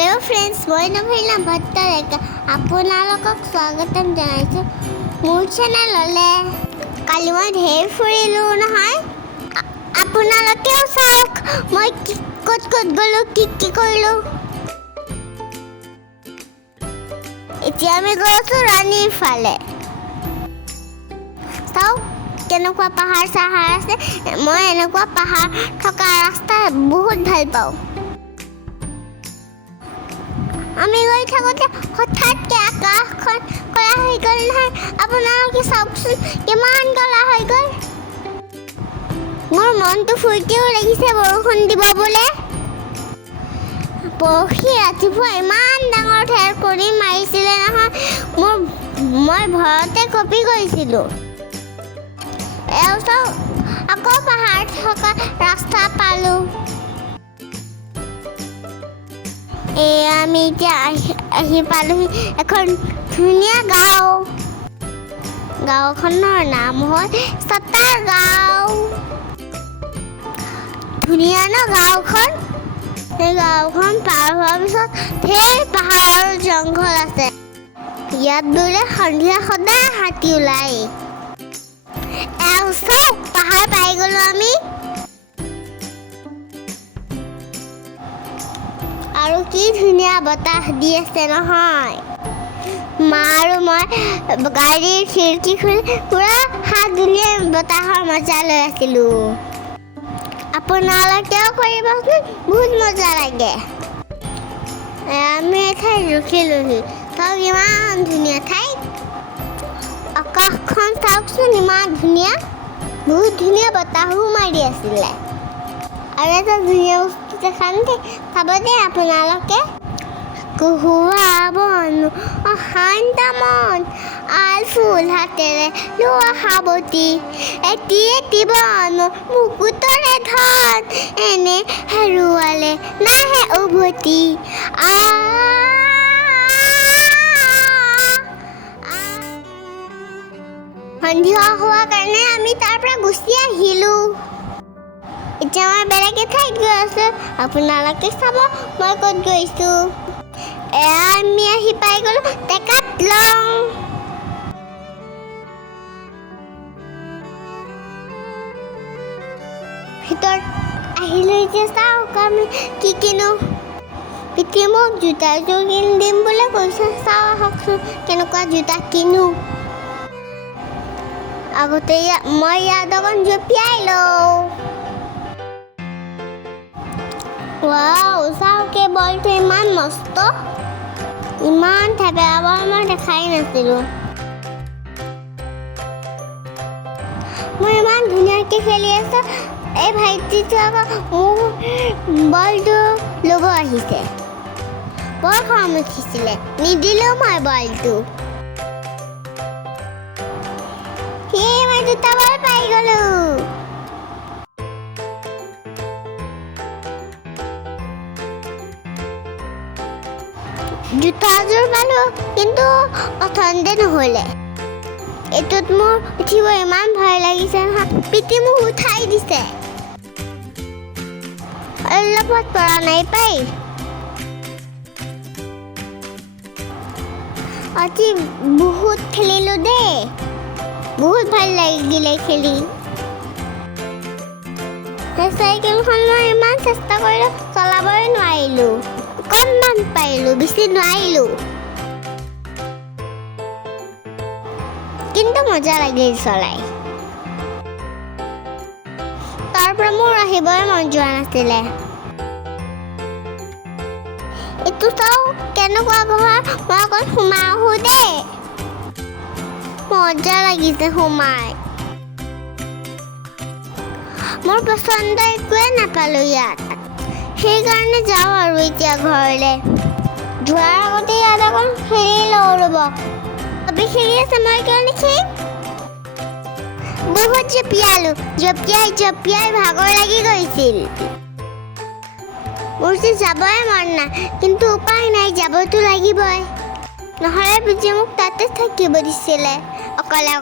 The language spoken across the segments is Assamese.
हेलो फ्रेंड्स, मैं नवीला भट्टारेका আপোনালোকক স্বাগতম জনাইছোঁ মোৰ চেনেললৈ। কালি মই ঢেৰ ফুৰিলোঁ নহয়, আপোনালোকেও চাওক মই ক'ত ক'ত গ'লোঁ, কি কৰিলোঁ। এতিয়া আমি গৈ আছোঁ ৰাণীৰ ফালে। চাওক কেনেকুৱা পাহাৰ চাহাৰ আছে। মই এনেকুৱা পাহাৰ থকা ৰাস্তা বহুত ভাল পাওঁ। আমি গৈ থাকোঁতে হঠাৎকে আকাশখন ক'লা হৈ গ'ল নহয়। আপোনালোকে চাওকচোন কিমান ক'লা হৈ গ'ল। মোৰ মনটো ফূৰ্তিও লাগিছে বৰষুণ দিব বোলে। পৰহি ৰাতিপুৱা ইমান ডাঙৰ ঢেৰেকনি মাৰিছিলে নহয়, মই ভয়তে কঁপি গৈছিলোঁ। আকৌ পাহাৰ থকা ৰাস্তা পালোঁ। আমি এতিয়া আহি পালোহি এখন ধুনীয়া গাঁও। গাঁওখনৰ নাম হ'ল চাতাৰ গাঁও। ধুনীয়া ন গাঁওখন। সেই গাঁওখন পাৰ হোৱাৰ পিছত ঢেৰ পাহাৰ আৰু জংঘল আছে। ইয়াত বোলে সন্ধিয়া সদায় হাতী ওলায়। চাওক পাহাৰ পাই গ'লোঁ আমি। আৰু কি ধুনীয়া বতাহ দি আছে নহয়। মা আৰু মই গাড়ীৰ খিৰিকী খুলি পুৰা হাত উলিয়াই বতাহৰ মজা লৈ আছিলোঁ। আপোনালোকেও কৰিবচোন, বহুত মজা লাগে। আমি এঠাইত ৰখিলোহি। চাওক ইমান ধুনীয়া ঠাই। আকাশখন চাওকচোন ইমান ধুনীয়া। বহুত ধুনীয়া বতাহো মাৰি আছিলে। আৰু এটা ধুনীয়া বস্তু দেখাম দেই, চাব দেই আপোনালোকে। কহুৱা বন শান্ত মন, আল ফুল হাতেৰে লোৱা সাৱটি, এটি এটি বন মুকুটৰে ধন, এনে হেৰুৱালে নাহে উভতি। সন্ধিয়া হোৱাৰ কাৰণে আমি তাৰ পৰা গুচি আহিলোঁ। এতিয়া মই বেলেগ এঠাইত গৈ আছোঁ। আপোনালোকে চাব মই ক'ত গৈছোঁ। আমি আহি পাই গ'লোঁ ডেকাথলং। ভিতৰত আহিলোঁ। এতিয়া চাওক আমি কি কিনো। পিতৃ মোক জোতা এযোৰ কিনি দিম বুলি কৈছে। চাওঁ আহকচোন কেনেকুৱা জোতা কিনো। আগতে মই ইয়াত অকণ জঁপিয়াই লওঁ। ৱাও, চাওক এই বলটো ইমান মস্ত। ইমান থেপেৰা বল মই দেখাই নাছিলোঁ। মই ইমান ধুনীয়াকৈ খেলি আছোঁ। এই ভাইটিটো আকৌ মোৰ বলটো ল'ব আহিছে। বৰ খং উঠিছিলে, নিদিলেও মই বলটো। মই দুটা বল পাই গ'লোঁ। জোতাযোৰ পালোঁ, কিন্তু পচন্দে নহ'লে। এইটোত মোৰ উঠিব ইমান ভয় লাগিছে নহয়। পিতি মোক উঠাই দিছে। অলপত পৰা নাই পাই। আজি বহুত খেলিলোঁ দেই। বহুত ভাল লাগিলে খেলি। সেই চাইকেলখন মই ইমান চেষ্টা কৰিলোঁ, চলাবই নোৱাৰিলোঁ। অকণমান পাৰিলোঁ, বেছি নোৱাৰিলোঁ। কিন্তু মজা লাগিল চলাই। তাৰ পৰা মোৰ আহিবই মন যোৱা নাছিলে। এইটো চাওঁ কেনেকুৱা ঘৰ। মই অকল সোমাই আহোঁ দেই। মজা লাগিছে সোমাই। মোৰ পচন্দ একোৱে নাপালোঁ ইয়াত। সেইকাৰণে যাওঁ আৰু এতিয়া ঘৰলৈ। যোৱাৰ আগতে ইয়াত অকণ খেলি লওঁ ৰ'ব। চবেই খেলি আছে, মই কিয় নেখেলিম। বহুত জঁপিয়ালোঁ। জঁপিয়াই ভাগৰ লাগি গৈছিল। মোৰ যে যাবই মন নাই, কিন্তু উপায় নাই, যাবতো লাগিবই। নহ'লে পিছে মোক তাতে থাকিব দিছিলে অকলে।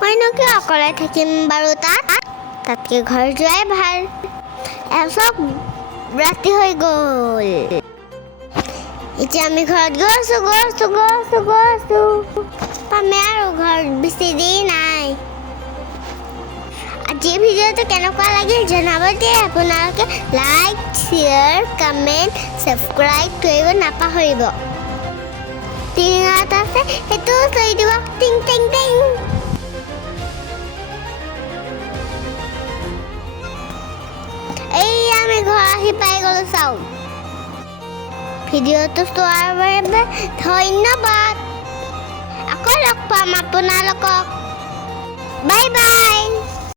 মইনো কিয় অকলে থাকিম বাৰু তাতকৈ ঘৰ যোৱাই ভাল। চব ৰাতি হৈ গ'ল। এতিয়া আমি ঘৰত গৈছোঁ পামে আৰু ঘৰত বেছি দেৰি নাই আজিৰ ভিডিঅ'টো কেনেকুৱা লাগিল জনাব দেই আপোনালোকে লাইক শ্বেয়াৰ কমেণ্ট ছাবস্ক্ৰাইব কৰিব নাপাহৰিব টিং এটা আছে সেইটোও কৰি দিব টিং টিং টিং এই আমি ঘৰ আহি পাই গ'লো চাওক ভিডিঅ'টো চোৱাৰ বাবে ধন্যবাদ আকৌ লগ পাম আপোনালোকক বাই বাই